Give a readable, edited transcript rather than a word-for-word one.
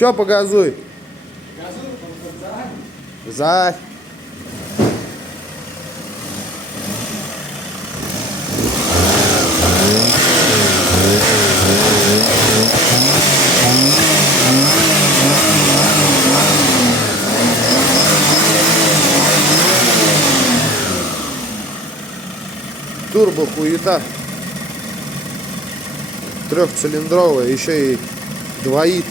Що погазуй? Газуй, заранее. За. Турбо хуета. Трехцилиндровая, еще и двоит.